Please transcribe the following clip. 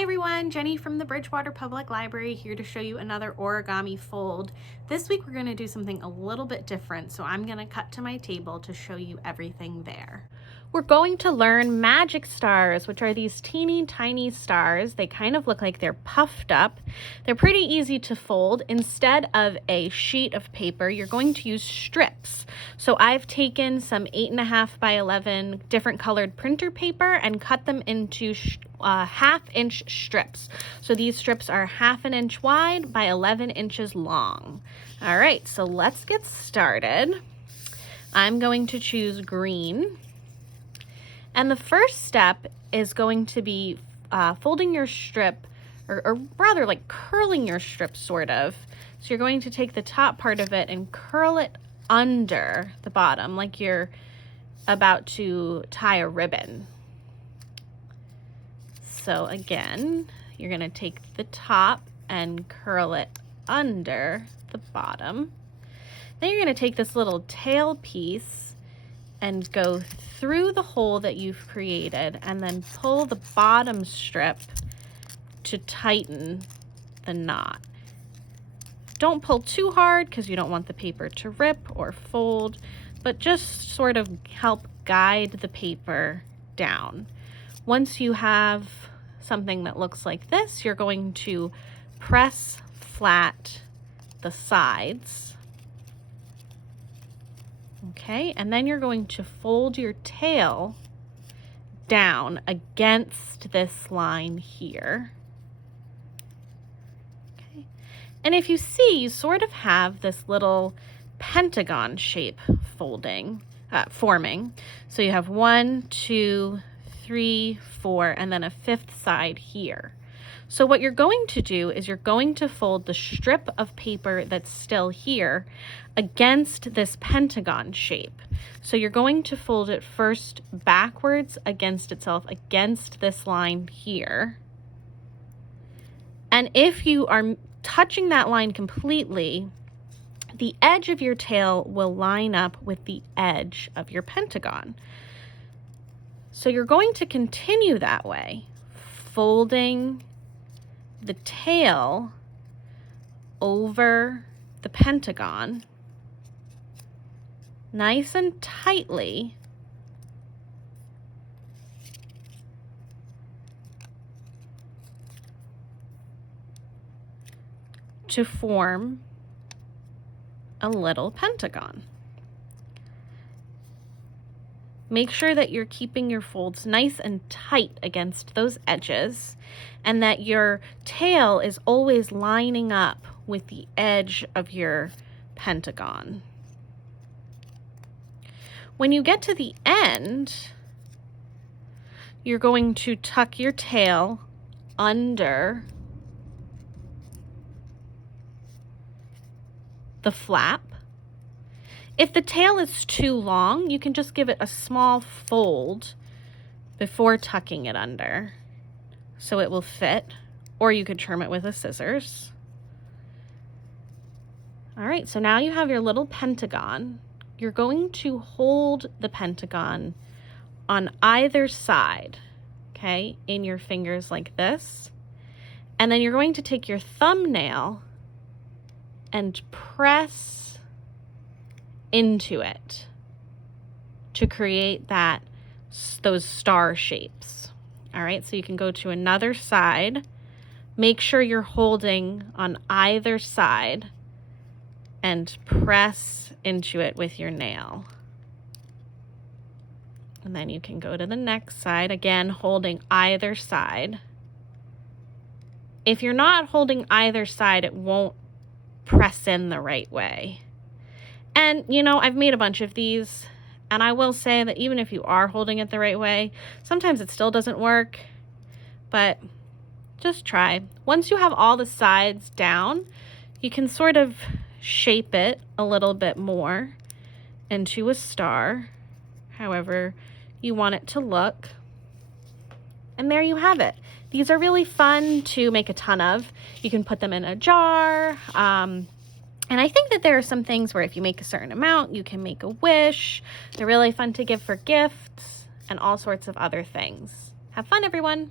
Hi everyone, Jenny from the Bridgewater Public Library here to show you another origami fold. This week we're going to do something a little bit different, so I'm going to cut to my table to show you everything there. We're going to learn magic stars, which are these teeny tiny stars. They kind of look like they're puffed up. They're pretty easy to fold. Instead of a sheet of paper, you're going to use strips. So I've taken some 8.5 by 11 different colored printer paper and cut them into 1/2 inch strips. So these strips are 1/2 inch wide by 11 inches long. All right, so let's get started. I'm going to choose green. And the first step is going to be folding your strip, or rather like curling your strip sort of. So you're going to take the top part of it and curl it under the bottom like you're about to tie a ribbon. So again, you're going to take the top and curl it under the bottom. Then you're going to take this little tail piece and go through the hole that you've created and then pull the bottom strip to tighten the knot. Don't pull too hard because you don't want the paper to rip or fold, but just sort of help guide the paper down. Once you have something that looks like this, you're going to press flat the sides. Okay, and then you're going to fold your tail down against this line here. Okay, and if you see, you sort of have this little pentagon shape forming. So you have 1, 2, 3, 4, and then a 5th side here. So what you're going to do is you're going to fold the strip of paper that's still here against this pentagon shape. So you're going to fold it first backwards against itself, against this line here. And if you are touching that line completely, the edge of your tail will line up with the edge of your pentagon. So you're going to continue that way, folding the tail over the pentagon nice and tightly to form a little pentagon. Make sure that you're keeping your folds nice and tight against those edges and that your tail is always lining up with the edge of your pentagon. When you get to the end, you're going to tuck your tail under the flap. If the tail is too long, you can just give it a small fold before tucking it under so it will fit, or you could trim it with a scissors. All right, so now you have your little pentagon. You're going to hold the pentagon on either side, okay, in your fingers like this. And then you're going to take your thumbnail and press into it to create those star shapes. All right, so you can go to another side. Make sure you're holding on either side and press into it with your nail. And then you can go to the next side, again holding either side. If you're not holding either side, it won't press in the right way. And, you know, I've made a bunch of these, and I will say that even if you are holding it the right way, sometimes it still doesn't work, but just try. Once you have all the sides down, you can sort of shape it a little bit more into a star, however you want it to look. And there you have it. These are really fun to make a ton of. You can put them in a jar, and I think that there are some things where if you make a certain amount, you can make a wish. They're really fun to give for gifts and all sorts of other things. Have fun, everyone.